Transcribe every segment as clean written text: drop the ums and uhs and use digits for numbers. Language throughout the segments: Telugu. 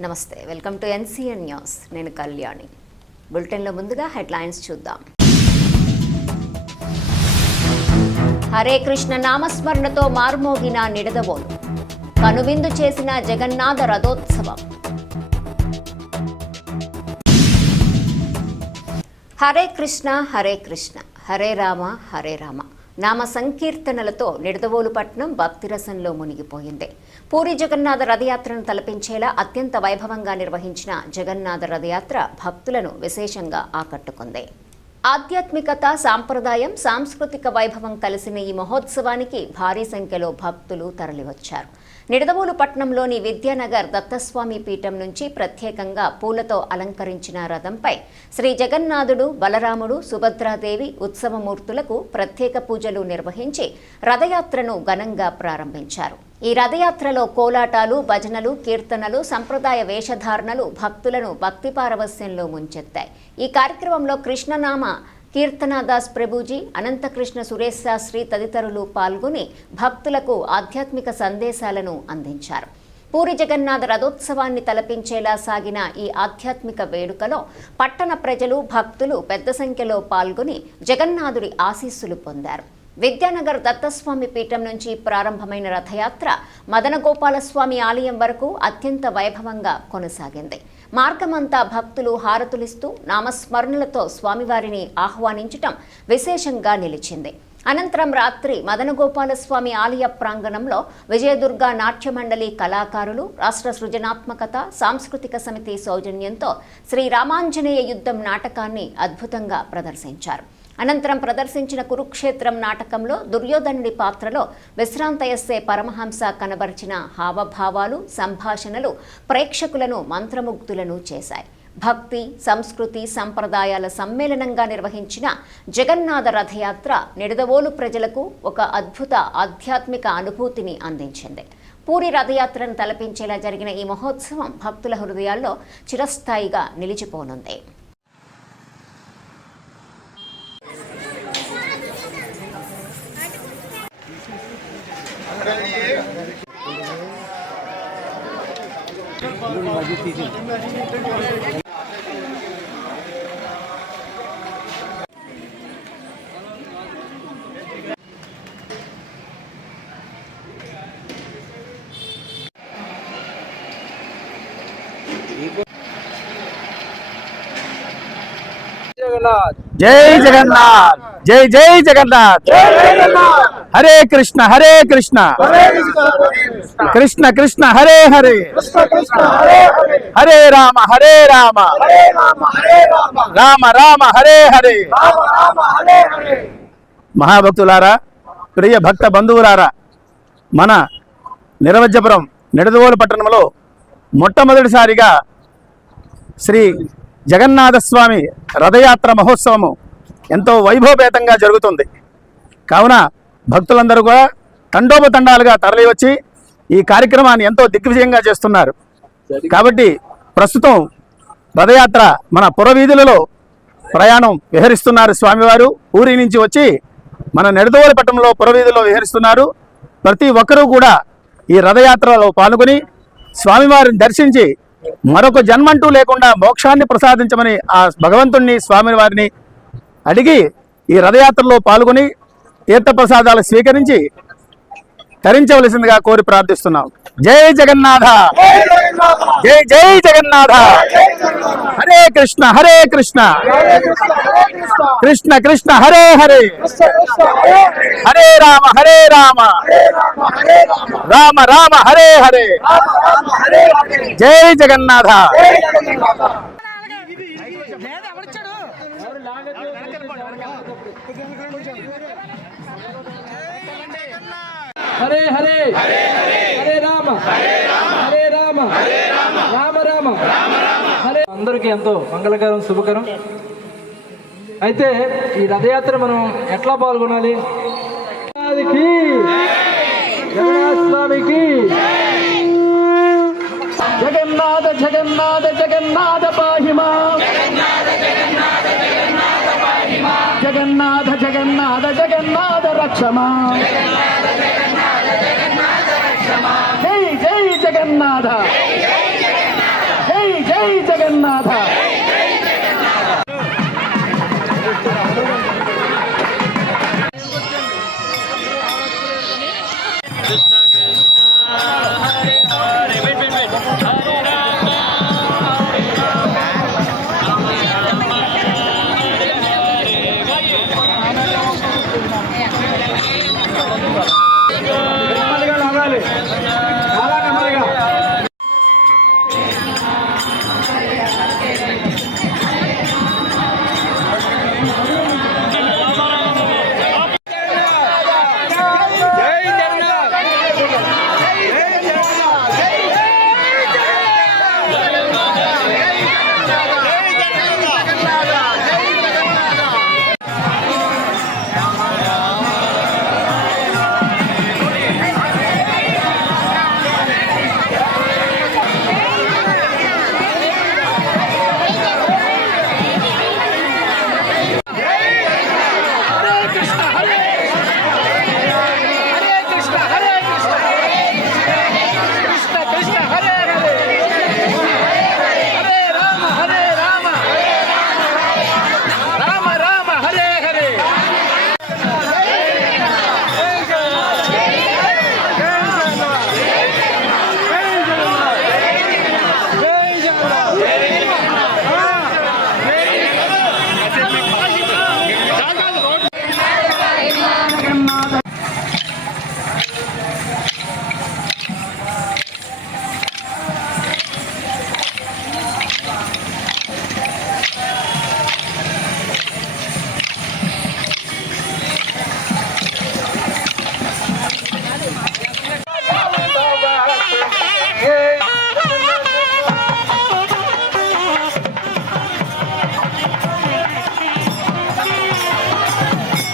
నమస్తే, వెల్కమ్ టు ఎన్సీఎన్ న్యూస్. నేను కళ్యాణి. బులెటిన్లో ముందుగా హెడ్లైన్స్ చూద్దాం. హరే కృష్ణ నామస్మరణతో మారుమోగిన నిడదవోలు, కనువిందు చేసిన జగన్నాథ రథోత్సవం. హరే కృష్ణ హరే కృష్ణ, హరే రామ హరే రామ నామ సంకీర్తనలతో నిడదవోలు పట్టణం భక్తిరసంలో మునిగిపోయింది. పూరి జగన్నాథ రథయాత్రను తలపించేలా అత్యంత వైభవంగా నిర్వహించిన జగన్నాథ రథయాత్ర భక్తులను విశేషంగా ఆకట్టుకుంది. ఆధ్యాత్మికత, సాంప్రదాయం, సాంస్కృతిక వైభవం కలిసిన ఈ మహోత్సవానికి భారీ సంఖ్యలో భక్తులు తరలివచ్చారు. నిడదవోలు పట్టణంలోని విద్యానగర్ దత్తస్వామి పీఠం నుంచి ప్రత్యేకంగా పూలతో అలంకరించిన రథంపై శ్రీ జగన్నాథుడు, బలరాముడు, సుభద్రాదేవి ఉత్సవమూర్తులకు ప్రత్యేక పూజలు నిర్వహించి రథయాత్రను ఘనంగా ప్రారంభించారు. ఈ రథయాత్రలో కోలాటాలు, భజనలు, కీర్తనలు, సంప్రదాయ వేషధారణలు భక్తులను భక్తి పారవస్యంలో ముంచెత్తాయి. ఈ కార్యక్రమంలో కృష్ణనామ కీర్తనాదాస్ ప్రభుజీ, అనంతకృష్ణ సురేష్ శాస్త్రి తదితరులు పాల్గొని భక్తులకు ఆధ్యాత్మిక సందేశాలను అందించారు. పూరి జగన్నాథ రథోత్సవాన్ని తలపించేలా సాగిన ఈ ఆధ్యాత్మిక వేడుకలో పట్టణ ప్రజలు, భక్తులు పెద్ద సంఖ్యలో పాల్గొని జగన్నాథుడి ఆశీస్సులు పొందారు. విద్యానగర్ దత్తస్వామి పీఠం నుంచి ప్రారంభమైన రథయాత్ర మదనగోపాలస్వామి ఆలయం వరకు అత్యంత వైభవంగా కొనసాగింది. మార్గమంతా భక్తులు హారతులిస్తూ నామస్మరణలతో స్వామివారిని ఆహ్వానించటం విశేషంగా నిలిచింది. అనంతరం రాత్రి మదనగోపాలస్వామి ఆలయ ప్రాంగణంలో విజయదుర్గ నాట్యమండలి కళాకారులు రాష్ట్ర సృజనాత్మకత సాంస్కృతిక సమితి సౌజన్యంతో శ్రీ రామాంజనేయ యుద్ధం నాటకాన్ని అద్భుతంగా ప్రదర్శించారు. అనంతరం ప్రదర్శించిన కురుక్షేత్రం నాటకంలో దుర్యోధనుడి పాత్రలో విశ్రాంత ఎస్సే పరమహంస కనబరిచిన హావభావాలు, సంభాషణలు ప్రేక్షకులను మంత్రముగ్ధులను చేశాయి. భక్తి, సంస్కృతి, సంప్రదాయాల సమ్మేళనంగా నిర్వహించిన జగన్నాథ రథయాత్ర నిడదవోలు ప్రజలకు ఒక అద్భుత ఆధ్యాత్మిక అనుభూతిని అందించింది. పూరి రథయాత్రను తలపించేలా జరిగిన ఈ మహోత్సవం భక్తుల హృదయాల్లో చిరస్థాయిగా నిలిచిపోనుంది. जय जगन्नाथ, जय जय जगन्नाथ, हरे कृष्ण कृष्ण कृष्ण हरे हरे, हरे राम राम राम हरे हरे. మహాభక్తులారా, ప్రియ భక్త బంధువులారా, మన నిరవజ్యపురం నిడదవోలు పట్టణంలో మొట్టమొదటిసారిగా శ్రీ జగన్నాథస్వామి రథయాత్ర మహోత్సవము ఎంతో వైభవపేతంగా జరుగుతుంది. కావున భక్తులందరూ కూడా తండోపతండాలుగా తరలివచ్చి ఈ కార్యక్రమాన్ని ఎంతో దిగ్విజయంగా చేస్తున్నారు. కాబట్టి ప్రస్తుతం రథయాత్ర మన పురవీధులలో ప్రయాణం విహరిస్తున్నారు. స్వామివారు ఊరి నుంచి వచ్చి మన నిడదవోలు పట్టణంలో పురవీధుల్లో విహరిస్తున్నారు. ప్రతి ఒక్కరూ కూడా ఈ రథయాత్రలో పాల్గొని స్వామివారిని దర్శించి మరొక జన్మంటూ లేకుండా మోక్షాన్ని ప్రసాదించమని ఆ భగవంతుణ్ణి, స్వామివారిని అడిగి ఈ రథయాత్రలో పాల్గొని తీర్థప్రసాదాలు స్వీకరించి తరించవలసిందిగా కోరి ప్రార్థిస్తున్నాం. జై జగన్నాథ, జై జై జగన్నాథ, హరే కృష్ణ కృష్ణ కృష్ణ హరే హరే, హరే రామ రామ రామ హరే హరే. జై జగన్నాథ. హరే హరే హరే రామ రామ రామ హరే. అందరికీ ఎంతో మంగళకరం, శుభకరం. అయితే ఈ రథయాత్ర మనం ఎట్లా పాల్గొనాలి? జగన్నాథ స్వామికి జగన్నాథ జగన్నాథ జగన్నాథ పాహిమా, జగన్నాథ జగన్నాథ జగన్నాథ రక్షమా, జై జై జగన్నాథ. జై జగన్నాథ. నెమ్మదిగా లాగాలి, చాలా నెమ్మదిగా. హరే కృష్ణ హరే కృష్ణ హరే హరే హరే రామ హరే రామ రామ రామ హరే హరే.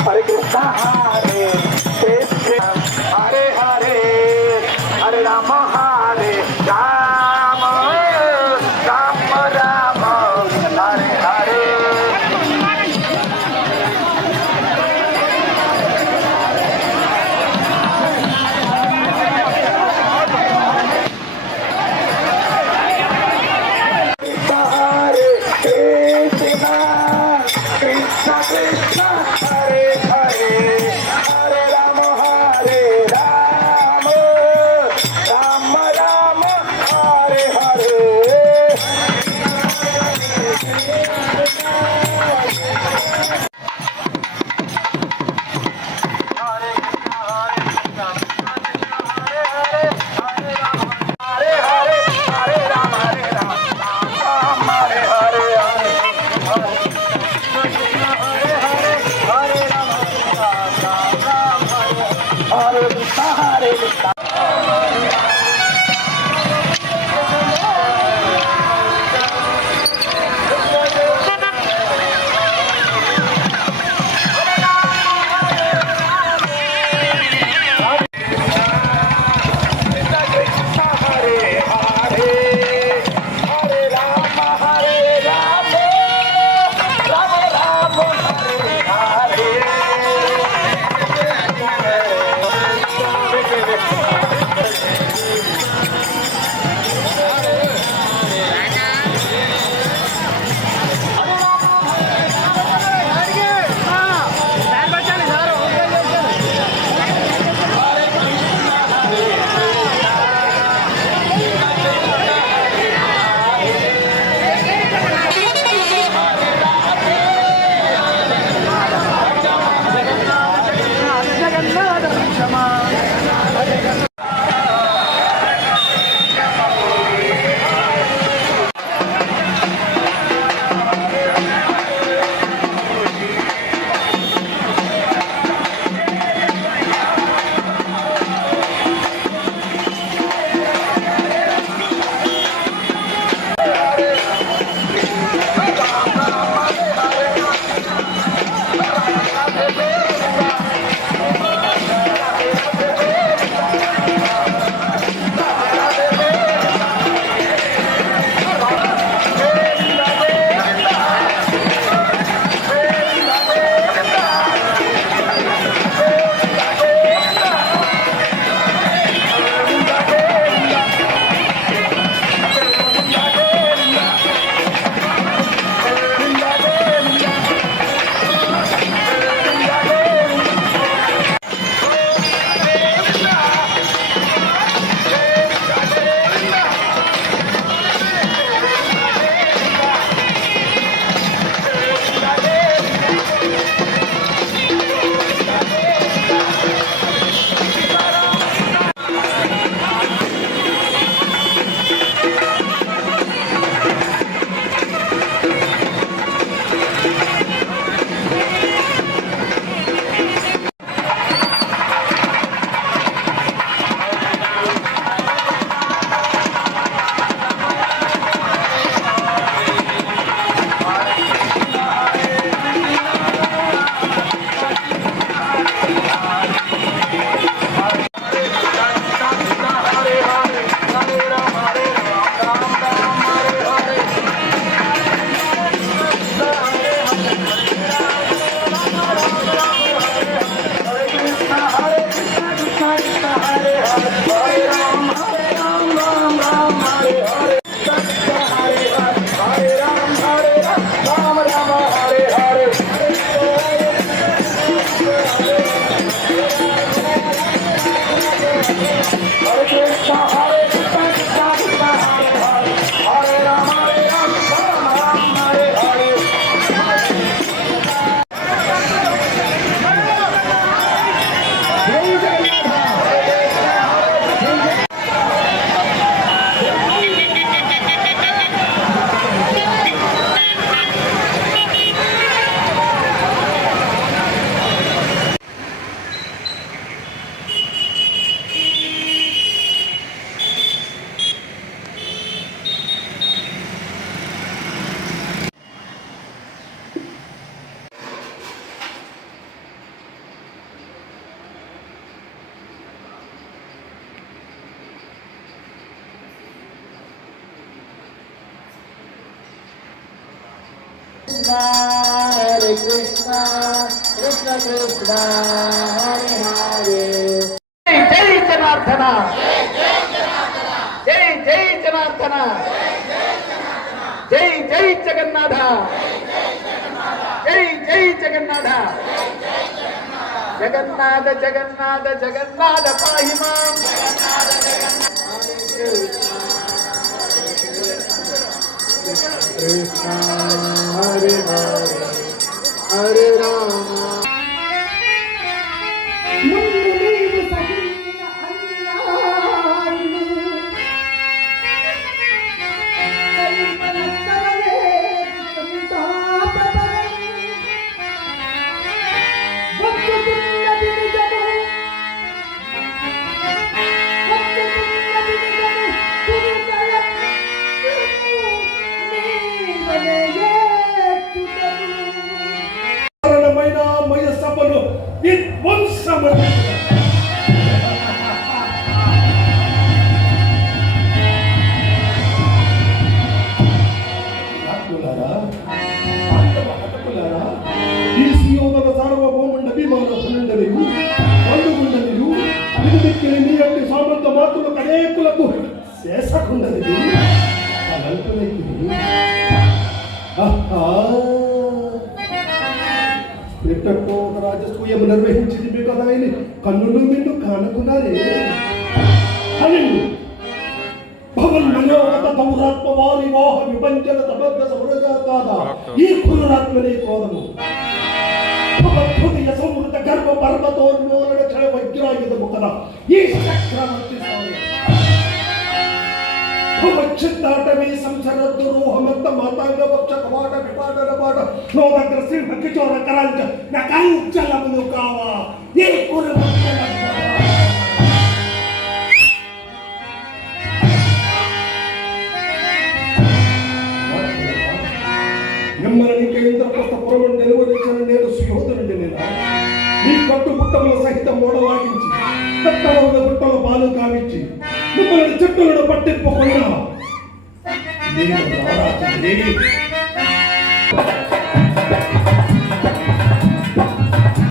హరే కృష్ణ కృష్ణ కృష్ణ హరే హరే హరే రామ రామ రామ రామ కృష్ణ హరే కృష్ణ కృష్ణ కృష్ణ హరే హరే జై జనార్దన జై జై జనార్దన జై జై జగన్నాథ జై జై జగన్నాథ జగన్నాథ జగన్నాథ జగన్నాథ పాహి మాం కృష్ణ హరే హరే హరే రామ ముందు నీవు సహించిన అన్యాయాలు సైమనక్కలే సంతాపపరం భక్తున్నది నిజము భక్తున్నది నిజము తిరుమలం నీవనే ఏతుటము కారణమైన మయ సభను విధ్వంసము ఆత్మలారా, ఆత్మహతకులారా, ఈ సియోదన సార్వభౌముండ అభిమాన ధనుండనియు, బంధువుండనియు, వినుదిక్కిని నీ యొక్క సామంత మాతృలకు అనేకులకు శేషకుండనియు, అనంతులైతిని. ఆహా పెట్టకు ఒక రాజసూయం నిర్వహించింది మీ కదా ఆయన కన్నులు మిన్ను కానుకున్నారే అని భవన్ మనోగత దౌరాత్మ వారి వాహ విభంజన తబద్ధ సౌరజాతాద ఈ కురురాత్మనే క్రోధము భవద్భుతియ సంవృత గర్భ పర్వతోన్మూలన క్షణ వజ్రాయుధము కదా ఈ చక్రవర్తి స్వామి భవచ్చిత్తాటవీ సంసరద్దురోహమంత మాతాంగ వక్ష కవాట విపాటన పాట నోదగ్ర సింహ కిచోర కరాంచ నకాంచలములు కావా ఏ కురువచ్చల మిమ్మల్ని కేంద్రప్రస్థ పురము నిలువరించిన నేను సుయోధనుడి నేను మీ కట్టు పుట్టముల సహితం మూడలాగించి కట్టల గుట్టల పాలు కావించి మిమ్మల్ని చెట్టులను పట్టింపకుండా నేను రారాజు